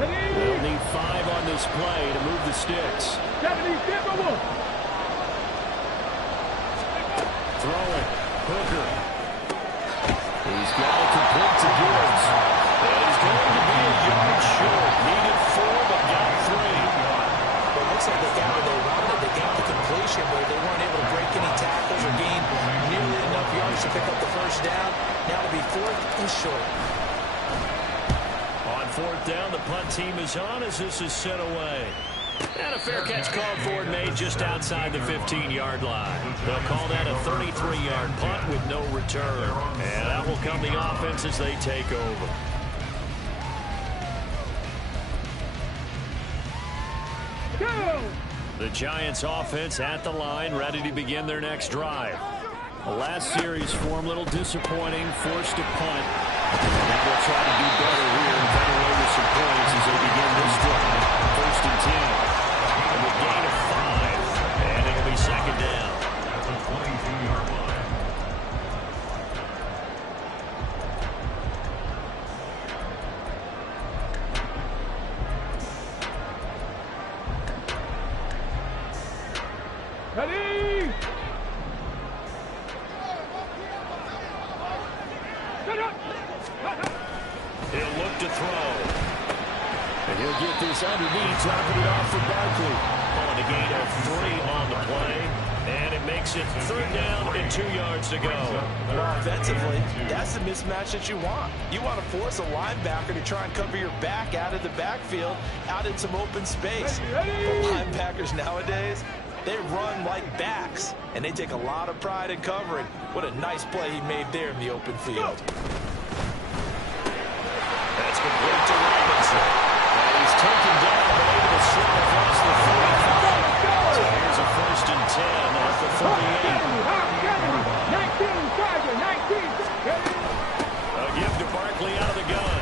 They'll need 5 on this play to move the sticks. Throw it. Hooker. He's got to complete to Gibbs. And he's going to be a yard short. Needed 4, but got 3. Well, it looks like they got what they wanted. They got the completion, but they weren't able to break any tackles or gain nearly enough yards to pick up the first down. Now to be 4th and short. On 4th down, the punt team is on as this is sent away. And a fair catch called for and made just outside the 15-yard line. They'll call that a 33-yard punt with no return. And that will come the offense as they take over. The Giants offense at the line, ready to begin their next drive. The last series form a little disappointing, forced to punt. Now they'll try to do better here and cut away with some points as they begin this drive. 1st and 10. And a gain of 5. And it'll be 2nd down. At the 22-yard line. Ready! He'll look to throw. And he'll get this underneath, dropping it off for Barkley. On a gain of 3 on the play. And it makes it 3rd down and 2 yards to go. Well, offensively, that's the mismatch that you want. You want to force a linebacker to try and cover your back out of the backfield, out in some open space. But linebackers nowadays, they run like backs, and they take a lot of pride in covering. What a nice play he made there in the open field. That's complete to Robinson. And he's taken down, but able to slip across the 45. So here's a 1st and 10 at the 38. 19. A give to Barkley out of the gun.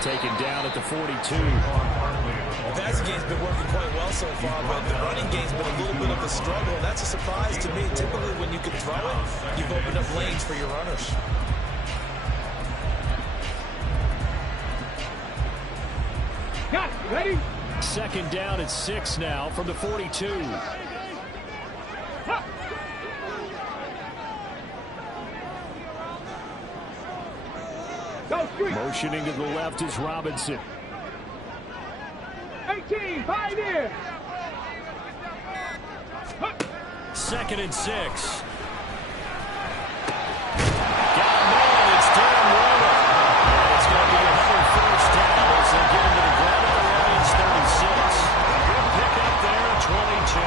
Taken down at the 42. The passing game's been working quite well so far, but the running game's been a little bit of a struggle. That's a surprise to me. Typically, when you can throw it, you've opened up lanes for your runners. Got it. Ready? 2nd down at 6 now from the 42. Motioning to the left is Robinson. 18, 5 in. 2nd and 6. Got a man, it's Darren Waller. And it's going to be another 1st down as they get into the ground at the Lions 36. A good pick up there at 22.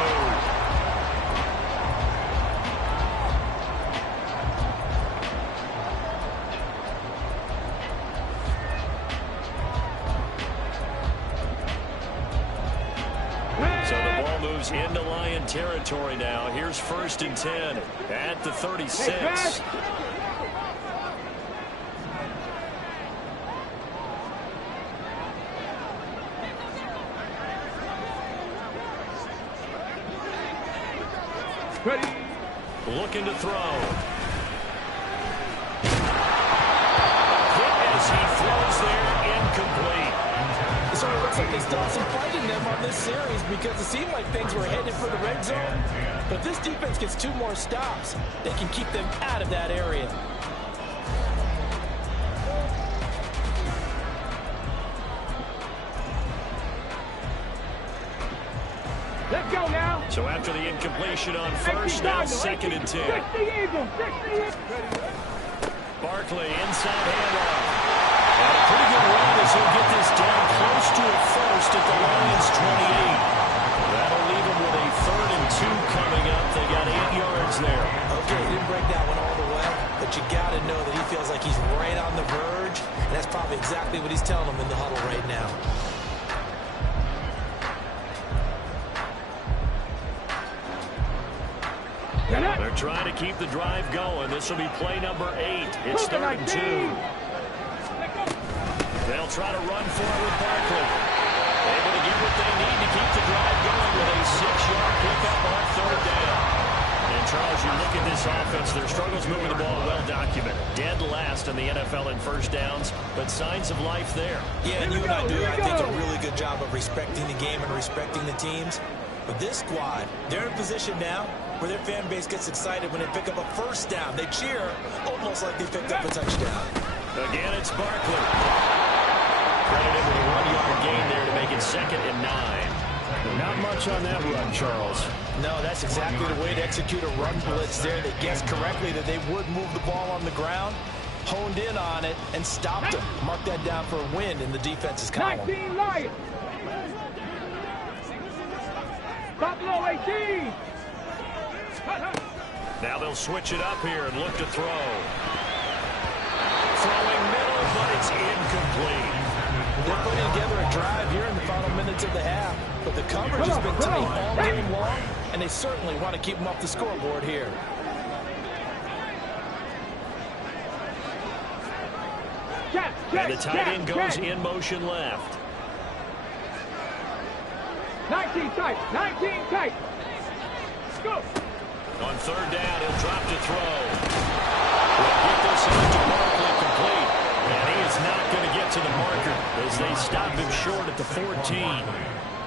Into Lion territory now. Here's 1st and 10 at the 36. Ready? Looking to throw. Hit as he throws there, incomplete. So it looks like they still have some fight in them on this series because it seemed like things were headed for the red zone. But this defense gets 2 more stops. They can keep them out of that area. Let's go now. So after the incompletion on 1st, now 2nd and 10. Barkley inside handoff. And a pretty good run as he'll get this down close to a 1st at the Lions 28. That'll leave him with a 3rd and 2 coming up. They got 8 yards there. Okay, he didn't break that one all the way, but you got to know that he feels like he's right on the verge, and that's probably exactly what he's telling them in the huddle right now. They're trying to keep the drive going. This will be play number 8. It's 3rd and 2. They'll try to run forward Barkley. Able to get what they need to keep the drive going with a 6-yard pickup on 3rd down. And Charles, you look at this offense, their struggles moving the ball well documented. Dead last last in the NFL in first downs, but signs of life there. Yeah, and you and I do, I think, a really good job of respecting the game and respecting the teams. But this squad, they're in a position now where their fan base gets excited when they pick up a first down. They cheer almost like they picked up a touchdown. Again, it's Barkley. Credited with a 1-yard gain there to make it 2nd and 9. Not much on that run, Charles. No, that's exactly the way to execute a run blitz there. They guessed correctly that they would move the ball on the ground, honed in on it, and stopped them. Mark that down for a win in the defense's column. 19 Lions. Buffalo 18. Now they'll switch it up here and look to throw. Throwing middle, but it's incomplete. They're putting together a drive here in the final minutes of the half, but the coverage has been tight all game long, and they certainly want to keep them off the scoreboard here. And the tight end goes in motion left. 19 tight, 19 tight. Go. On 3rd down, he'll drop to throw. We'll get this out to Barkley complete. And he is not going to get to the marker as they stop him short at the 14.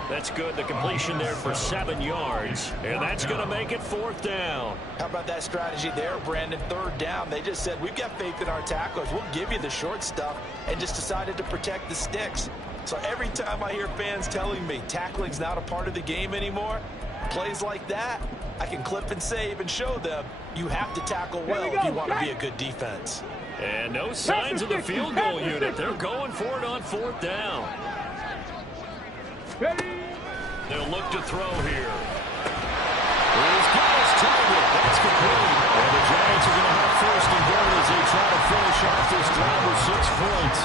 That's good. The completion there for 7 yards. And that's going to make it 4th down. How about that strategy there, Brandon? 3rd down. They just said, we've got faith in our tacklers. We'll give you the short stuff, and just decided to protect the sticks. So every time I hear fans telling me tackling's not a part of the game anymore, plays like that, I can clip and save and show them you have to tackle well if you want to be a good defense. And no signs of the field goal unit. They're going for it on 4th down. They'll look to throw here. He's got his target. That's complete. And the Giants are going to have 1st and goal as they try to finish off this drive with 6 points.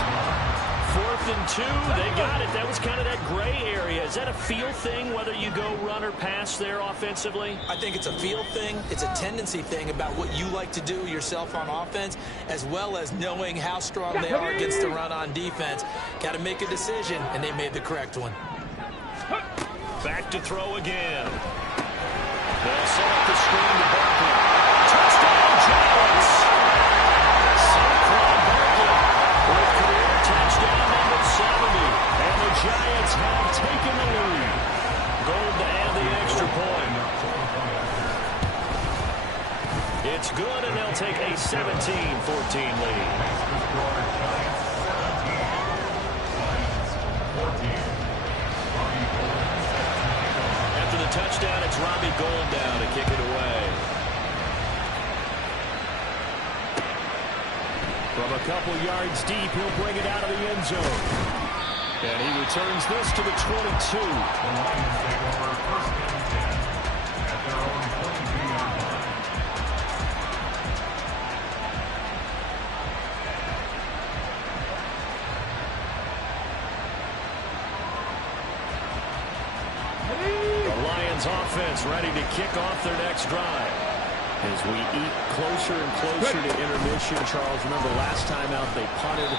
4th and 2, they got it. That was kind of that gray area. Is that a feel thing, whether you go run or pass there offensively? I think it's a feel thing. It's a tendency thing about what you like to do yourself on offense, as well as knowing how strong they are against the run on defense. Got to make a decision, and they made the correct one. Back to throw again. They'll set up the screen to Barkley. Touchdown, Giants! Saquon Barkley with career touchdown number 70. And the Giants have taken the lead. Gold to add the extra point. It's good, and they'll take a 17-14 lead. Touchdown, it's Robbie Gould down to kick it away. From a couple yards deep, he'll bring it out of the end zone. And he returns this to the 22. The Lions take over 1st and 10 at their own 22-yard line. Offense ready to kick off their next drive. As we eat closer and closer to intermission, Charles, remember last time out they punted.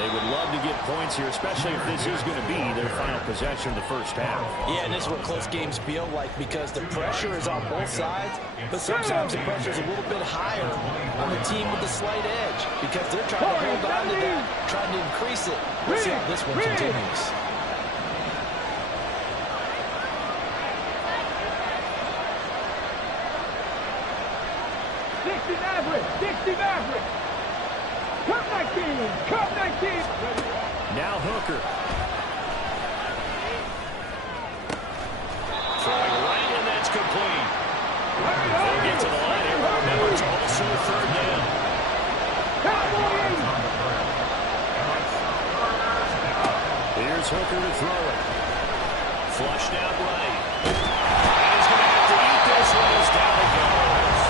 They would love to get points here, especially if this is going to be their final possession of the first half. Yeah, and this is what close games feel like because the pressure is on both sides, but sometimes the pressure is a little bit higher on the team with the slight edge because they're trying to hold on to that, trying to increase it. Let's see how this one continues. 60 Maverick. Come 19. Come 19. Now Hooker. Throwing right, and that's complete. They'll get to the line here, but remember, it's also 3rd down. Here's Hooker to throw it. Flushed out right. And he's going to have to eat this one as down it goes.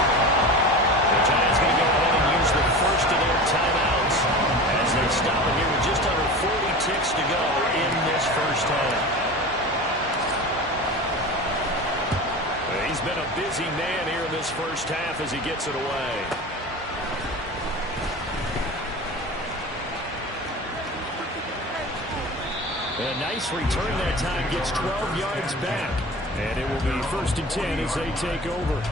The Giants going to go ahead and use the first of their timeouts as they stop it here with just under 40 ticks to go in this first half. He's been a busy man here in this first half as he gets it away. A nice return that time, gets 12 yards back. And it will be 1st and 10 as they take over.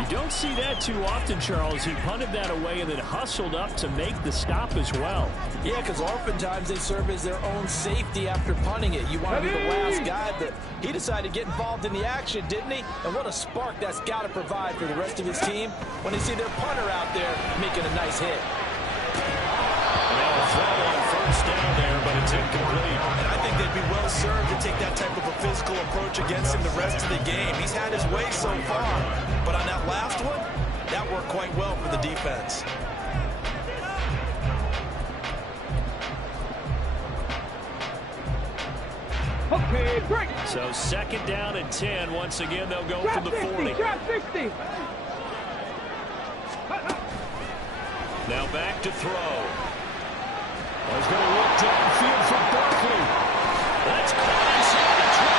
You don't see that too often, Charles. He punted that away and then hustled up to make the stop as well. Yeah, because oftentimes they serve as their own safety after punting it. You want to be the last guy, but he decided to get involved in the action, didn't he? And what a spark that's got to provide for the rest of his team when they see their punter out there making a nice hit. Now a throw on first down there, but it's incomplete. And I think they'd be well served to take that type of a physical approach against him the rest of the game. He's had his way so far, but on that last one, that worked quite well for the defense. Okay, break. So second down and 10. Once again, they'll go from the 40. Drop 60. Now back to throw. He's going to look downfield for Barkley. That's caught inside the 20.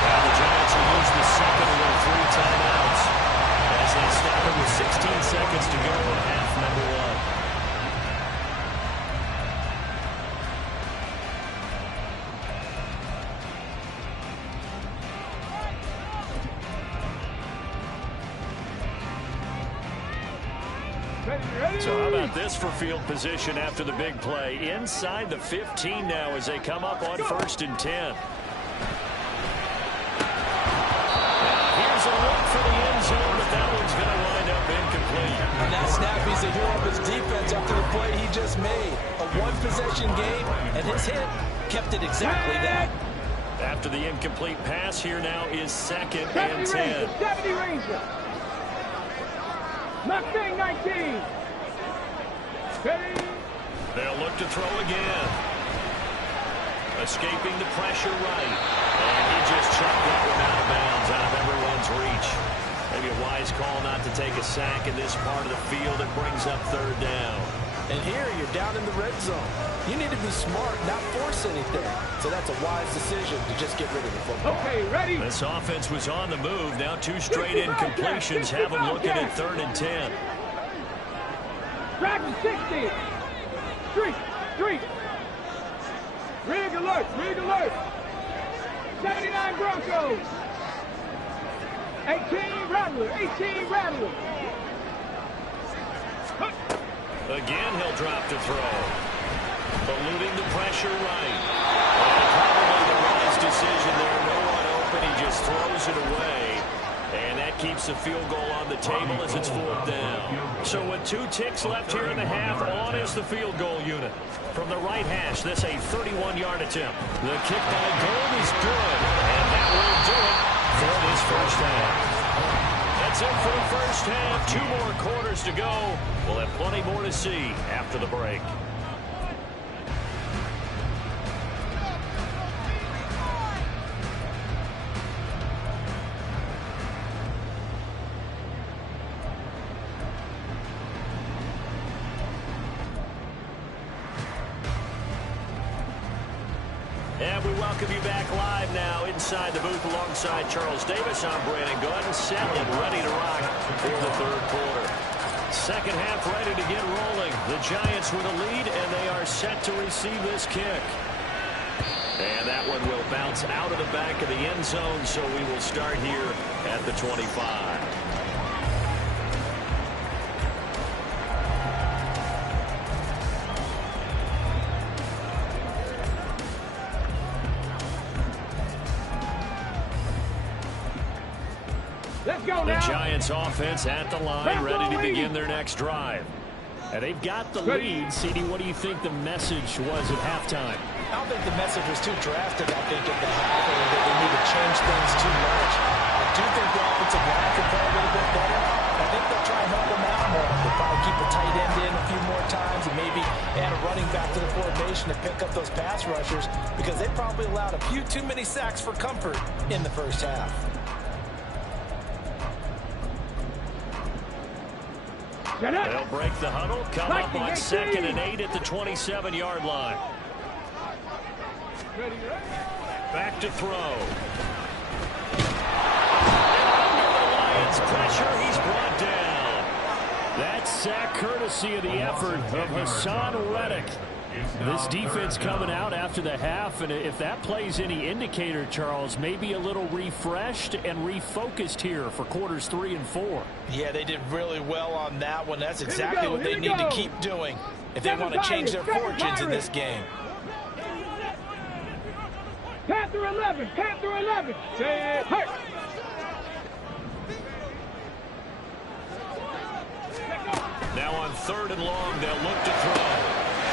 Now the Giants will use the second of their 3 timeouts as they stop it with 16 seconds to go in half number 1. So how about this for field position after the big play? Inside the 15 now as they come up on first and 10. Now here's a look for the end zone, but that one's going to wind up incomplete. And now Snappy's the hero of his defense after the play he just made. A one-possession game, and his hit kept it exactly that. After the incomplete pass, here now is second and 10. 70 Ranger. Mustang 19. They'll look to throw again. Escaping the pressure right. And he just chucked that one out of bounds, out of everyone's reach. Maybe a wise call not to take a sack in this part of the field. It brings up third down. And here you're down in the red zone. You need to be smart, not force anything. So that's a wise decision to just get rid of the football. Okay, ready. This offense was on the move. Now 2 straight incompletions have them looking at third and 10. Driving 60. Street. Rig alert. 79 Broncos. 18 Rattler. Again, he'll drop to throw. Eluding the pressure right. And probably the wise decision there. No one open. He just throws it away. And that keeps the field goal on the table as it's 4th down. So with 2 ticks left here in the half, on is the field goal unit. From the right hash, this a 31-yard attempt. The kick by Gold is good. And that will do it for this first half. That's it for the first half. 2 more quarters to go. We'll have plenty more to see after the break. And we welcome you back live now inside the booth alongside Charles Davis. I'm Brandon Gordon, set and ready to rock for the third quarter. Second half ready to get rolling. The Giants with a lead, and they are set to receive this kick. And that one will bounce out of the back of the end zone, so we will start here at the 25. Let's go The now. Giants offense at the line, ready to begin their next drive. And they've got the lead. CD, what do you think the message was at halftime? I don't think the message was too drastic, I think, at the half, or that they need to change things too much. I do think the offensive line could play a little bit better. I think they'll try and help them out more. They'll probably keep a tight end in a few more times and maybe add a running back to the formation to pick up those pass rushers, because they probably allowed a few too many sacks for comfort in the first half. They'll break the huddle, come up on 2nd and 8 at the 27-yard line. Back to throw. And under the Lions pressure, he's brought down. That sack courtesy of the effort of Hassan Reddick. This defense coming out after the half, and if that plays any indicator, Charles, maybe a little refreshed and refocused here for quarters 3 and 4. Yeah, they did really well on that one. That's exactly what they need to keep doing if they want to change their fortunes in this game. Panther 11, Panther 11. Say hey. Now on 3rd and long, they'll look to throw.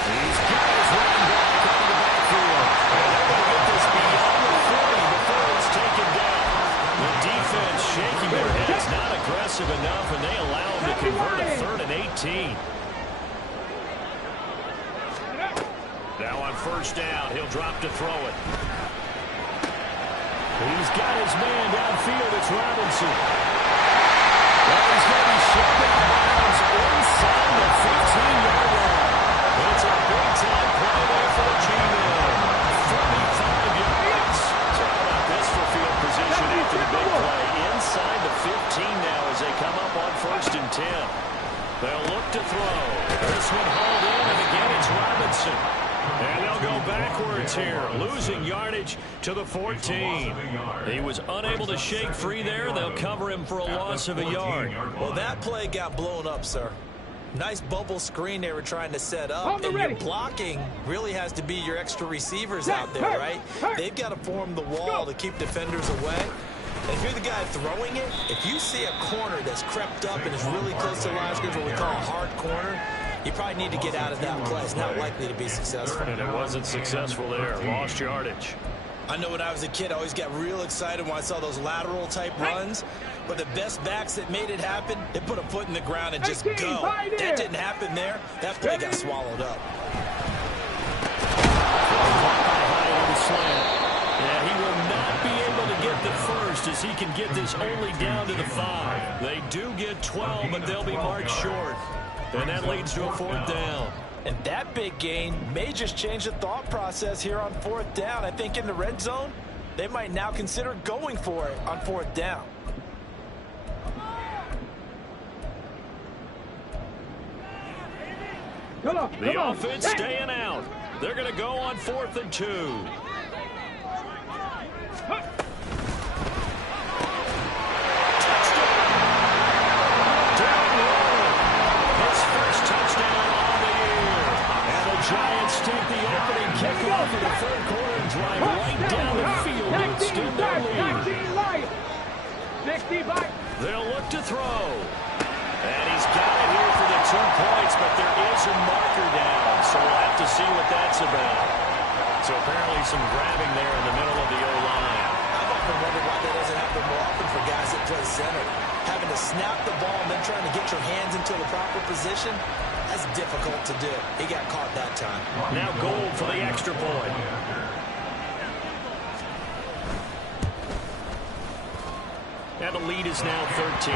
He's got his running back out of the backfield. And they're going to get this beyond the 40 before it's taken down. The defense shaking their heads, not aggressive enough, and they allow him to convert a 3rd and 18. Now on 1st down, he'll drop to throw it. He's got his man downfield. It's Robinson. Well, he's going to be shoved out of bounds inside the 15-yard line. It's a big-time play there for the G-Men. 35 yards. So how about this for field position after the big play? Inside the 15 now as they come up on 1st and 10. They'll look to throw. This one hauled in, and again it's Robinson. And they'll go backwards here, losing yardage to the 14. He was unable to shake free there. They'll cover him for a loss of a yard. Well, that play got blown up, sir. Nice bubble screen they were trying to set up, and your blocking really has to be your extra receivers out there, right? They've got to form the wall to keep defenders away. And if you're the guy throwing it, if you see a corner that's crept up and is really close to the line of scrimmage, what we call a hard corner, you probably need to get out of that play. It's not likely to be successful. And it wasn't successful there. Lost yardage. I know when I was a kid, I always got real excited when I saw those lateral-type runs. But the best backs that made it happen, they put a foot in the ground and just go. That didn't happen there. That play got swallowed up. Yeah, he will not be able to get the first as he can get this only down to the 5. They do get 12, but they'll be marked short. And that leads to a 4th down. And that big gain may just change the thought process here on 4th down. I think in the red zone, they might now consider going for it on 4th down. The offense staying out. They're going to go on 4th and 2. Giants take the opening kickoff of the 3rd quarter and drive right down the field to extend their lead. They'll look to throw. And he's got it here for the 2 points, but there is a marker down, so we'll have to see what that's about. So apparently some grabbing there in the middle of the O-line. I've often wondered why that doesn't happen more often for guys that play center. Having to snap the ball and then trying to get your hands into the proper position, that's difficult to do. He got caught that time. Now Gold for the extra point. And the lead is now 13.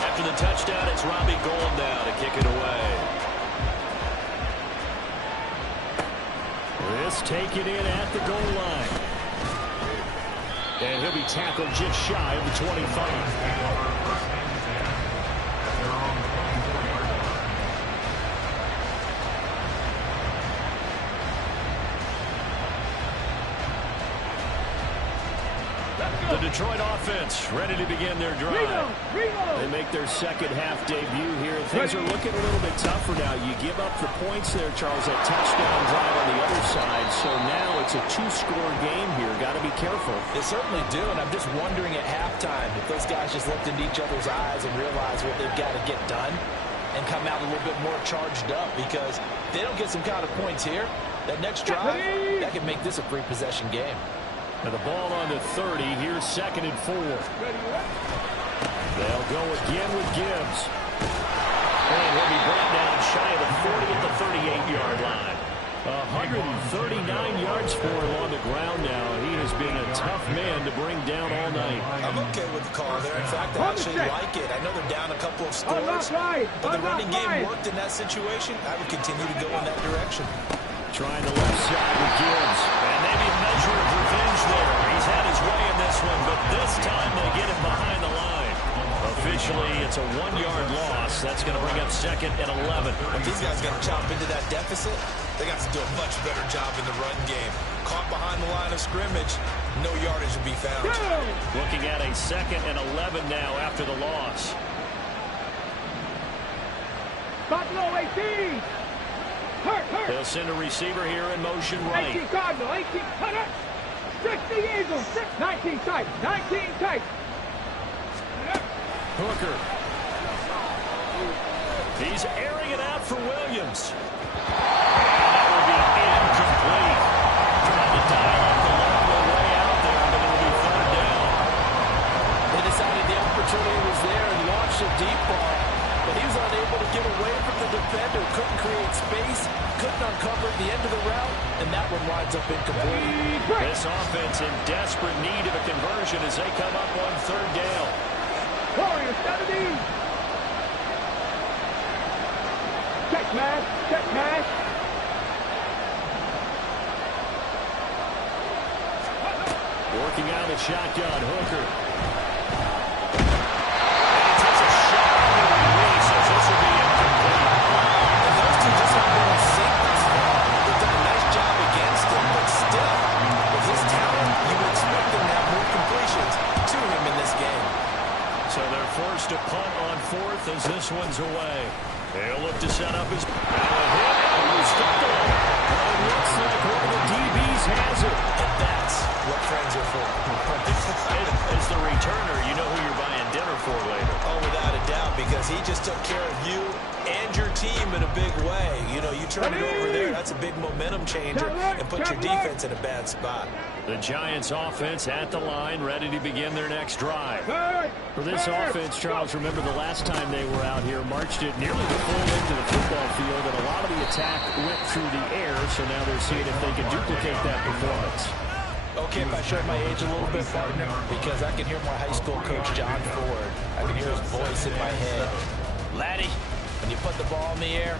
After the touchdown, it's Robbie Gold now to kick it away. This taken in at the goal line. And he'll be tackled just shy of the 25. The Detroit offense ready to begin their drive. They make their second half debut here. Things are looking a little bit tougher now. You give up the points there, Charles, that touchdown drive on the other side. So now it's a 2-score game here. Got to be careful. They certainly do, and I'm just wondering at halftime if those guys just looked into each other's eyes and realized what they've got to get done and come out a little bit more charged up, because if they don't get some kind of points here, that next drive, that could make this a free possession game. And the ball on the 30. Here's 2nd and 4. They'll go again with Gibbs. And he'll be brought down shy of the 40 at the 38-yard line. 139 yards for him on the ground now. He has been a tough man to bring down all night. I'm okay with the call there. In fact, I actually like it. I know they're down a couple of scores, but the running game worked in that situation. I would continue to go in that direction. Trying the left side with Gibbs. And maybe a measure of revenge there. He's had his way in this one. Eventually, it's a 1-yard loss. That's going to bring up 2nd and 11. If these guys got to chop into that deficit, they got to do a much better job in the run game. Caught behind the line of scrimmage, no yardage will be found. Looking at a 2nd and 11 now after the loss. Buffalo 18. Hurt. They'll send a receiver here in motion right. 18 Cardinal, 18 Hunter. 60 Eagles, 19 tight, 19 tight. Hooker. He's airing it out for Williams. That will be incomplete. Trying to dial up the long way out there, but it'll be 3rd down. They decided the opportunity was there and launched a deep ball, but he was unable to get away from the defender. Couldn't create space, couldn't uncover the end of the route, and that one winds up incomplete. This offense in desperate need of a conversion as they come up on 3rd down. Warriors 70. Check man. Working out of the shotgun, Hooker. And he takes a shot on the release as this will be incomplete. And those two just haven't been in sync thus far. They've done a nice job against him, but still, with his talent, you would expect him to have more completions to him in this game. So they're forced to punt on 4th as this one's away. They'll look to set up his... But it looks like one of the DBs has it. And that's what friends are for. As the returner, you know who you're buying dinner for later. Oh, without a doubt, because he just took care of you and your team in a big way. You know, you turn it over there, that's a big momentum changer and put your defense in a bad spot. The Giants offense at the line, ready to begin their next drive. For this offense, Charles, remember the last time they were out here, marched it nearly the full length of the football field, and a lot of the attack went through the air, so now they're seeing if they can duplicate that performance. Okay, if I show my age a little bit, partner, because I can hear my high school coach, John Ford. I can hear his voice in my head. Laddie, when you put the ball in the air,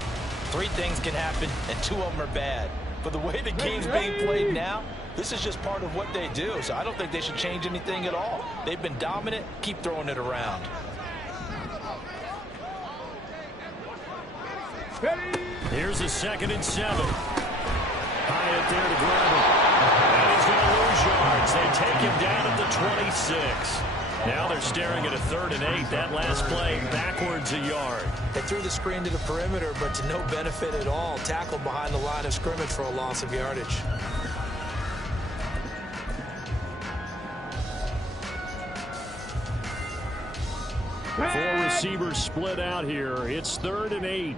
3 things can happen, and 2 of them are bad. But the way the game's being played now, this is just part of what they do, so I don't think they should change anything at all. They've been dominant. Keep throwing it around. Here's a 2nd and 7. Hyatt there to grab him. And he's going to lose yards. They take him down at the 26. Now they're staring at a 3rd and 8. That last play backwards a yard. They threw the screen to the perimeter, but to no benefit at all. Tackled behind the line of scrimmage for a loss of yardage. Four receivers split out here. It's 3rd and 8.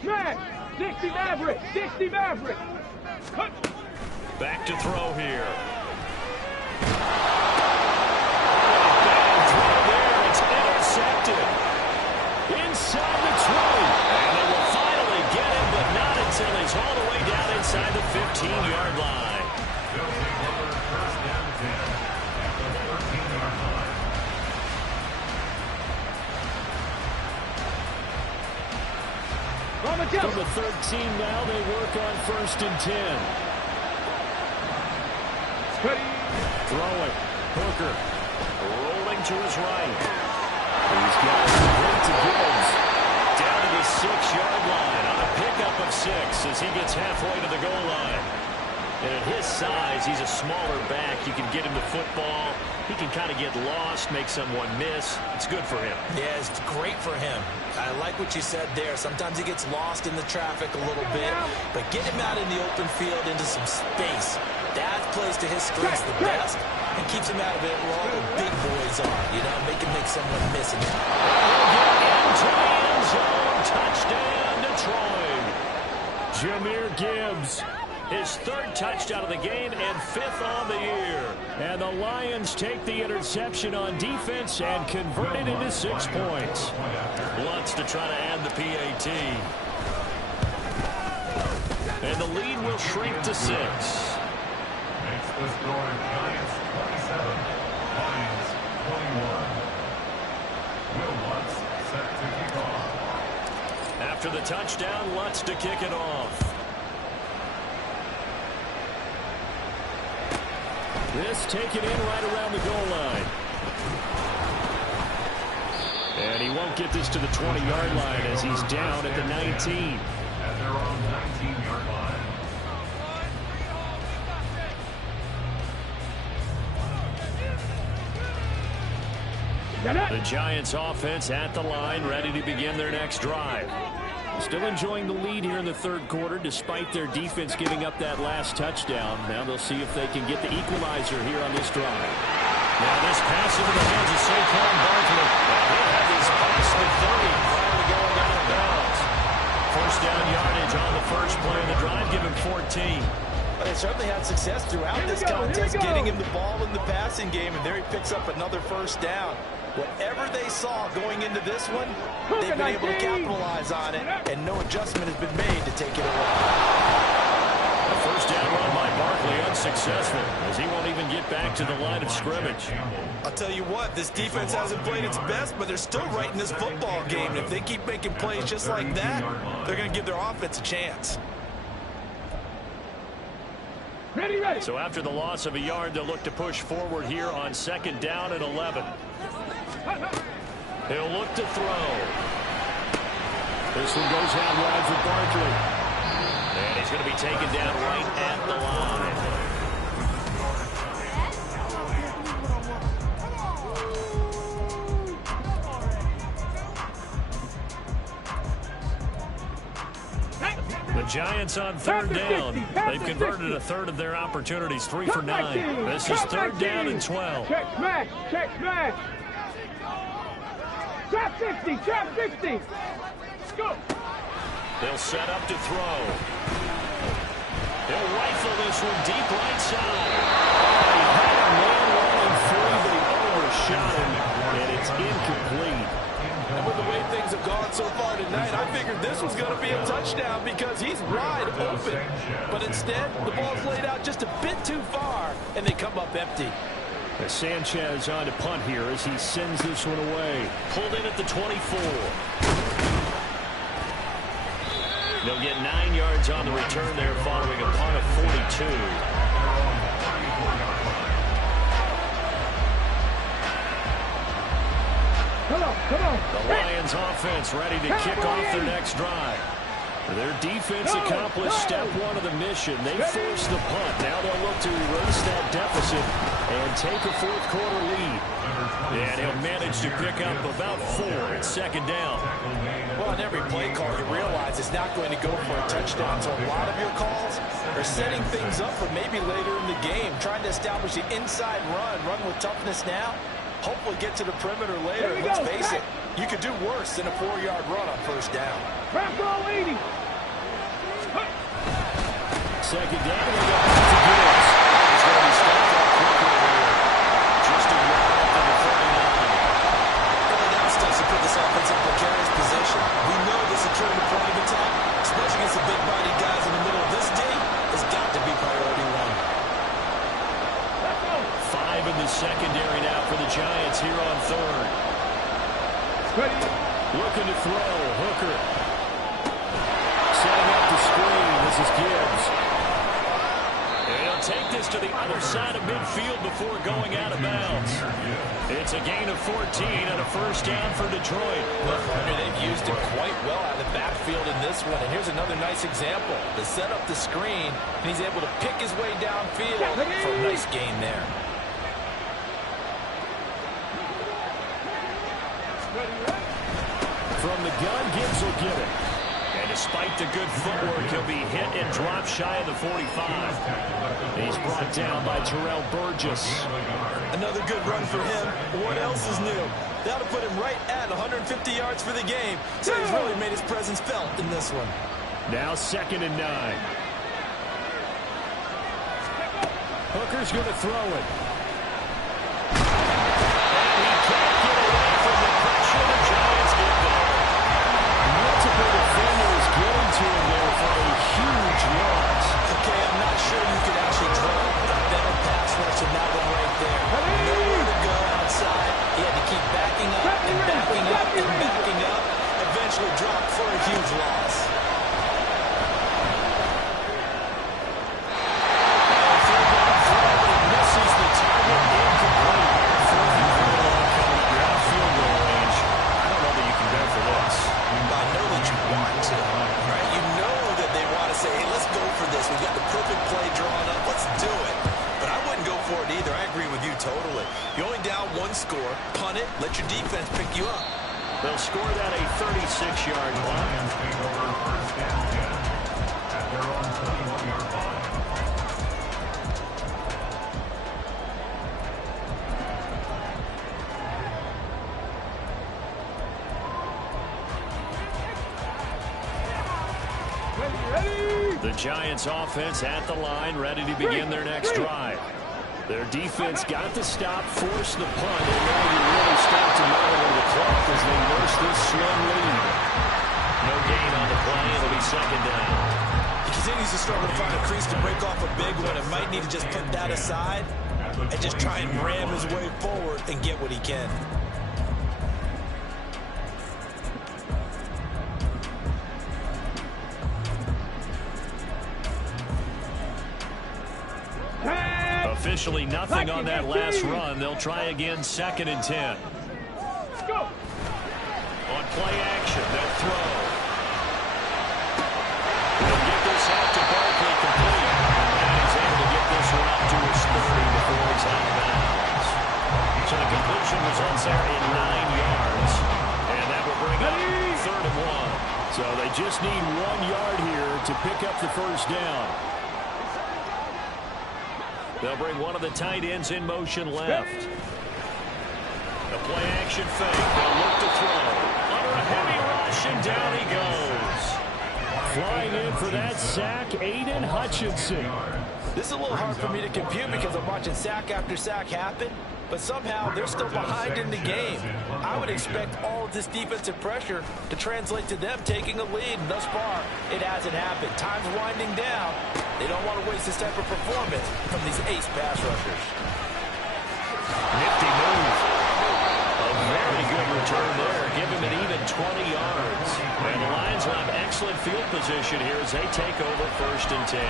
Smash. 60 Maverick. Back to throw here. It's intercepted. Inside the 20. And they will finally get him, but not until he's all the way down inside the 15-yard line. First down 10 at the 13-yard line. From the 13 now, they work on 1st and 10. Throwing. Hooker. Rolling to his right. He's got it complete to Gibbs. Down to the 6-yard line on a pickup of 6 as he gets halfway to the goal line. And at his size, he's a smaller back. You can get him the football. He can kind of get lost, make someone miss. It's good for him. Yeah, it's great for him. I like what you said there. Sometimes he gets lost in the traffic a little bit, but get him out in the open field into some space. That plays to his strengths the best and keeps him out of it where all the big boys are. You know, make him make someone miss it. Into the end zone. Touchdown, Detroit. Jahmyr Gibbs. His 3rd touchdown of the game and 5th on the year. And the Lions take the interception on defense and convert it into 6 points. Lutz to try to add the PAT. And the lead will shrink to 6. Makes the score Giants 27, Lions 21. Will Lutz set to kick off. After the touchdown, Lutz to kick it off. This taken in right around the goal line. And he won't get this to the 20-yard line as he's down at the 19. At their own 19-yard line. The Giants offense at the line, ready to begin their next drive. Still enjoying the lead here in the third quarter, despite their defense giving up that last touchdown. Now they'll see if they can get the equalizer here on this drive. Now this pass into the hands of Saquon Barkley. He'll have this pass to 30 prior to going out of bounds. First down yardage on the first play of the drive, give him 14. They certainly had success throughout this contest, getting him the ball in the passing game, and there he picks up another first down. Whatever they saw going into this one, they've been able to capitalize on it, and no adjustment has been made to take it away. A first down run by Barkley unsuccessful, as he won't even get back to the line of scrimmage. I'll tell you what, this defense hasn't played its best, but they're still right in this football game. And if they keep making plays just like that, they're going to give their offense a chance. Ready, ready. So after the loss of a yard, they'll look to push forward here on second down and 11. He'll look to throw. This one goes out wide for Barkley. And he's going to be taken down right at the line. The Giants on third down. They've converted a third of their opportunities, 3 for 9. This is third down and 12. Check smash, check smash. Trap 60, trap 60. Let's go. They'll set up to throw. He'll rifle this one deep right side. He had a man running free, but he overshot him, and it's incomplete. And with the way things have gone so far tonight, I figured this was going to be a touchdown because he's wide open. But instead, the ball's laid out just a bit too far, and they come up empty. Sanchez on to punt here as he sends this one away. Pulled in at the 24. They'll get 9 yards on the return there following a punt of 42. Come on. The Lions offense ready to kick off their next drive. Their defense accomplished step one of the mission. They forced the punt. Now they'll look to erase that deficit and take a fourth quarter lead. And he'll manage to pick up about 4 at second down. Well, on every play call, you realize it's not going to go for a touchdown. So a lot of your calls are setting things up for maybe later in the game, trying to establish the inside run with toughness now. Hopefully get to the perimeter later. Let's face it, you could do worse than a 4-yard run on first down. Wrap all 80. Second down, they go back to Gibbs. He's going to be stopped up quickly here. Just a yard after the 39. Well, that starts to put this offense in precarious position. We know this securing the point of attack, especially against the big-body guys in the middle of this day, has got to be priority 1. 5 in the secondary now for the Giants here on third. Ready. Looking to throw. Hooker. Setting up the screen. This is Gibbs. And he'll take this to the other side of midfield before going out of bounds. It's a gain of 14 and a first down for Detroit. They've used it quite well out of the backfield in this one. And here's another nice example. They set up the screen, and he's able to pick his way downfield for a nice gain there. From the gun, Gibbs will get it. And despite the good footwork, he'll be hit and dropped shy of the 45. He's brought down by Terrell Burgess. Another good run for him. What else is new? That'll put him right at 150 yards for the game. So he's really made his presence felt in this one. Now second and 9. Hooker's going to throw it. And he can't get away from the pressure. The Giants get there. Multiple defenders getting to him there for a huge loss. Okay, I'm not sure you could actually draw a better pass rush than that one right there. Nowhere to go outside. He had to keep backing up and backing up and backing up. Eventually dropped for a huge loss. Misses the target. for it either. I agree with you totally. You're only down one score. Punt it. Let your defense pick you up. They'll score that a 36-yard block. Lions take over first and 10 at their own 21-yard line. The Giants offense at the line, ready to begin their next drive. Their defense got the stop, forced the punt, and now you really start to monitor the clock as they nurse this slim lead. No gain on the play. It'll be second down. He continues to struggle to find a crease to break off a big one and might need to just put that aside and just try and ram his way forward and get what he can. Officially nothing on that last run. They'll try again, second and 10. Let's go. On play action, they'll throw. They'll get this out to Barkley complete. And he's able to get this one up to his 30 before he's out of bounds. So the completion results there in 9 yards. And that will bring up third and 1. So they just need 1 yard here to pick up the first down. They'll bring one of the tight ends in motion left. The play action fake. They'll look to throw. Under a heavy rush, and down he goes. Flying in for that sack, Aiden Hutchinson. This is a little hard for me to compute because I'm watching sack after sack happen, but somehow they're still behind in the game. I would expect all of this defensive pressure to translate to them taking a lead, and thus far, it hasn't happened. Time's winding down. They don't want to waste this type of performance from these ace pass rushers. Nifty move. A very good return there. Give him an even 20 yards. And the Lions will have excellent field position here as they take over first and 10.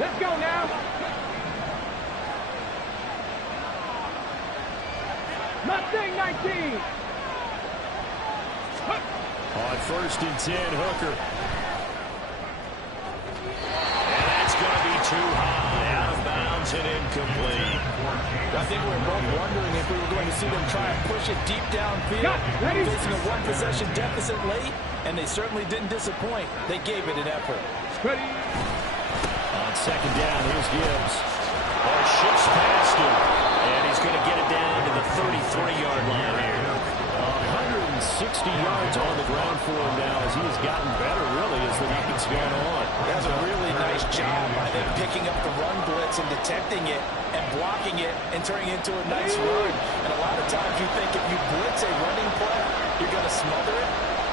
Let's go now. Mustang 19. On first and 10, Hooker. And that's going to be too high. Out of bounds and incomplete. I think we were both wondering if we were going to see them try and push it deep downfield, facing a one-possession deficit late, and they certainly didn't disappoint. They gave it an effort. Ready. On second down, here's Gibbs. Shifts past him, and he's going to get it down to the 33-yard line here. 160 yards on the ground for him now as he has gotten better, really, as the night has gone on. That's a really nice job by them picking up the run blitz and detecting it and blocking it and turning it into a nice run. And a lot of times you think if you blitz a running play, you're going to smother it.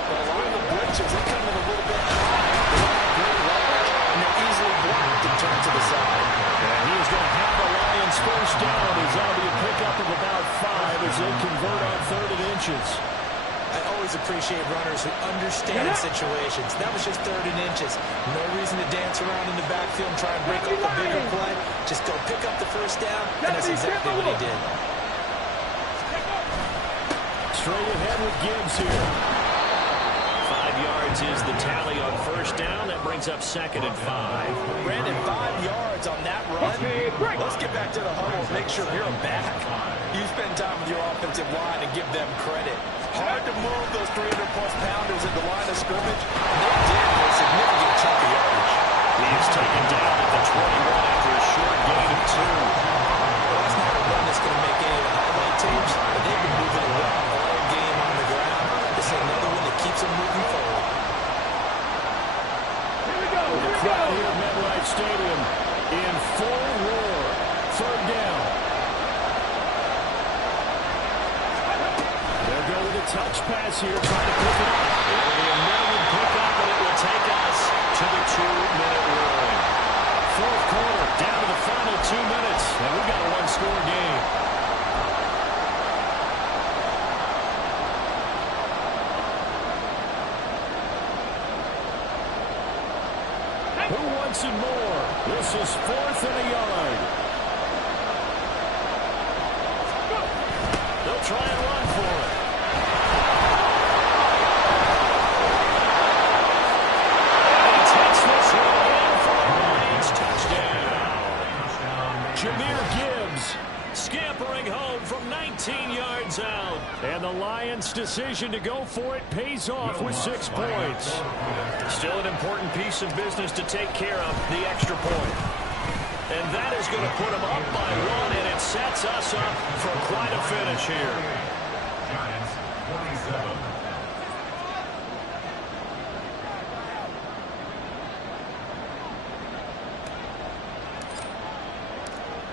But a lot of the blitzes, they come in a little bit high. They're not very large, and they're easily blocked and turned to the side. And he is going to have the Lions first down. He's on to a pickup of about 5 as they convert on third and inches. I always appreciate runners who understand situations. That was just third and inches. No reason to dance around in the backfield and try and break up a bigger play. Just go pick up the first down, and that's exactly what he did. Straight ahead with Gibbs here. 5 yards is the tally on first down. That brings up second and 5. Brandon, 5 yards on that run. Let's get back to the huddle and make sure you're back. You spend time with your offensive line and give them credit. Hard to move those 300-plus pounders at the line of scrimmage. They did for a significant chunk of yardage. He is taken down at the 21 after a short gain of 2. Well, that's not a run that's going to make any of the highlight tapes, but they've been moving around all game on the ground. This is another one that keeps them moving forward. Here we go. The crowd here at MetLife Stadium in full roar. Third down. They'll go with a touch pass here, trying to pick it up. It'll be a minimum pickup, and it will take us to the 2-minute warning. Fourth quarter, down to the final 2 minutes, and we've got a one-score game. Who wants it more? This is 4th and a yard. They'll try and run for it. And he takes this one in for a Lions touchdown. Jahmyr Gibbs scampering home from 19 yards out. And the Lions' decision to go for it pays off with 6 points. Still an important piece of business to take care of, the extra point. And that is going to put them up by 1, and it sets us up for quite a finish here. Giants 27.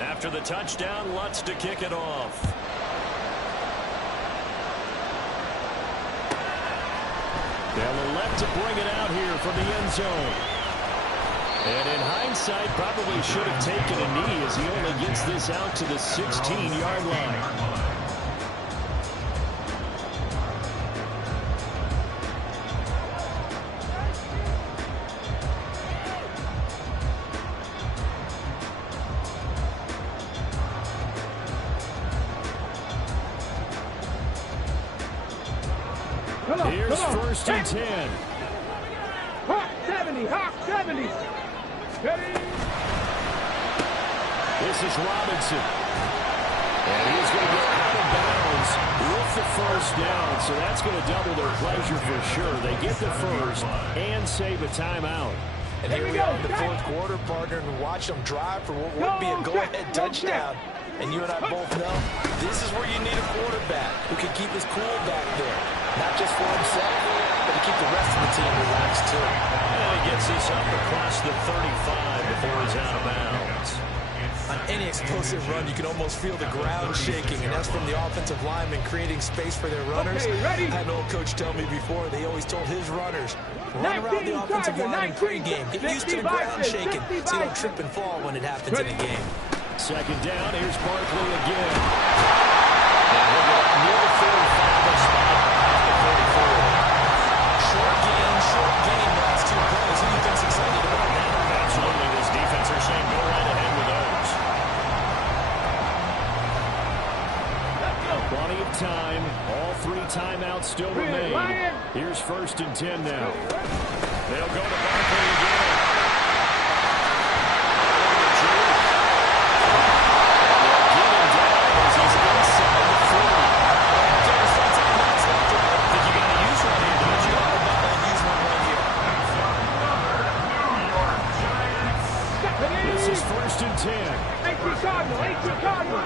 After the touchdown, Lutz to kick it off. They'll elect to bring it out here from the end zone. And in hindsight, probably should have taken a knee as he only gets this out to the 16-yard line. Here's 1st and 10. Hawk 70, Hawk 70. Ready? This is Robinson. And he's going to go out of bounds with the 1st down. So that's going to double their pleasure for sure. They get the 1st and save a timeout. And here we are in the 4th quarter, partner, and watch them drive for what would be a go-ahead touchdown. And you and I both know this is where you need a quarterback who can keep his cool back there. Not just for himself, but to keep the rest of the team relaxed too. And he gets this up across the 35 before he's out of bounds. On any explosive run, you can almost feel the ground shaking, and that's from the offensive linemen creating space for their runners. Okay, ready? I had an old coach tell me before, they always told his runners, run around the offensive line in pregame. Get used to the ground shaking so you don't trip and fall when it happens in a game. 2nd down, here's Barkley again. And he'll get up near the 45 spot at the 34. Short gain, last 2 plays. Who do you think's excited about that? Absolutely, this defense are saying go right ahead with those. Plenty of time. All 3 timeouts still remain. Here's 1st and 10 now. They'll go to Barkley again. This is 1st and 10. 18 Cardinal, 18 Cardinal.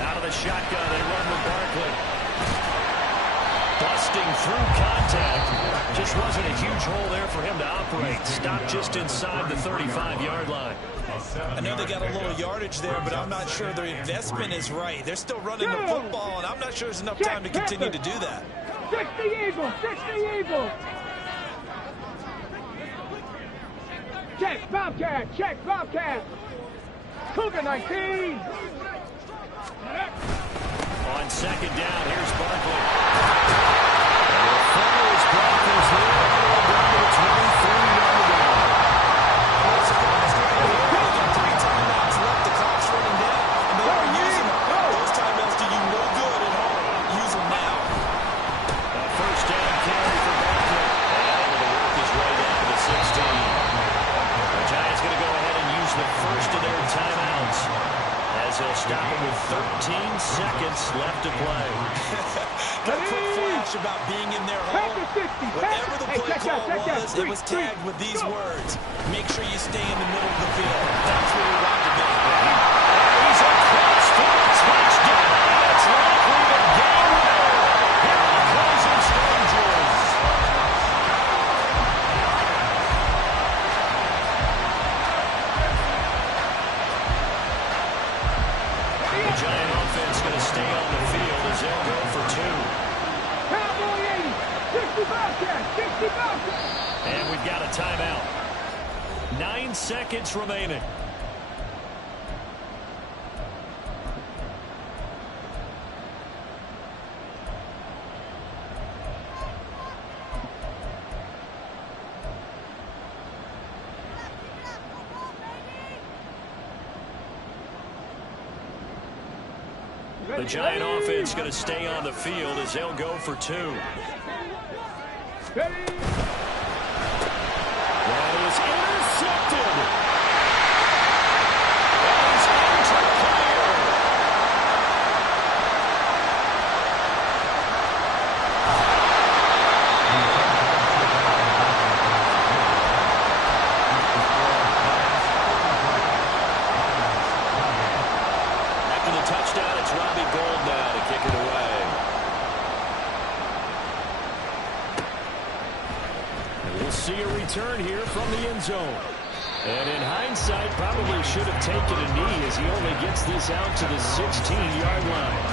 Out of the shotgun, they run with Barkley. Busting through contact. Just wasn't a huge hole there for him to operate. Stopped just inside the 35-yard line. I know they got a little yardage there, but I'm not sure their investment is right. They're still running the football, and I'm not sure there's enough time to continue to do that. 60 Eagles, 60 Eagles. Check, Bobcat, check, Bobcat. Cougar 19. On 2nd down, here's Barkley. And the Fires blockers here all down to the 23-yard line. Not surprised. They got 3 timeouts left. The clock's running down, and they are using them. Those timeouts do you no good at all. Use them now. A 1st down carry for Barkley. And able to work his way down to the 16. The Giants going to go ahead and use the 1st of their timeouts, as they'll stop it with 13 seconds left to play. Got a quick flash about being in their home. Whatever the play call was, it was tagged with these words: make sure you stay in the middle of the field. That's where we want to be. He's across for a touchdown. It's likely the game winner. Here are the closing strangers. The Giant offense going to stay on the field as they'll go for 2. Cowboy 80, 60 Bobcat, 60 Bobcat. And we've got a timeout. 9 seconds remaining. The Giant offense going to stay on the field as they'll go for 2. Ready. That is intercepted. That is interclear. After the touchdown, it's Robbie Gould now to kick it away. We'll see a return here from the end zone. And in hindsight, probably should have taken a knee as he only gets this out to the 16-yard line.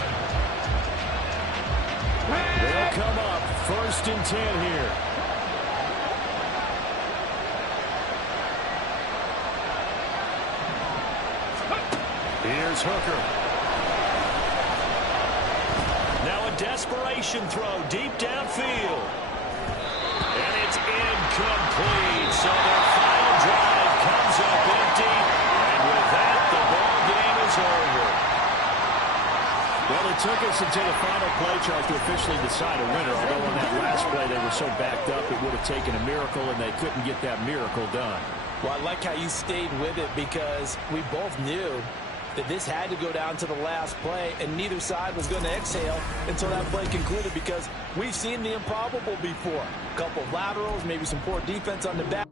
They'll come up 1st and 10 here. Here's Hooker. Now a desperation throw deep downfield. And it's incomplete. So their final drive comes up empty. And with that, the ball game is over. Well, it took us until the final play chart to officially decide a winner. Although on that last play they were so backed up, it would have taken a miracle, and they couldn't get that miracle done. Well, I like how you stayed with it because we both knew that this had to go down to the last play, and neither side was going to exhale until that play concluded because we've seen the improbable before. A couple of laterals, maybe some poor defense on the back.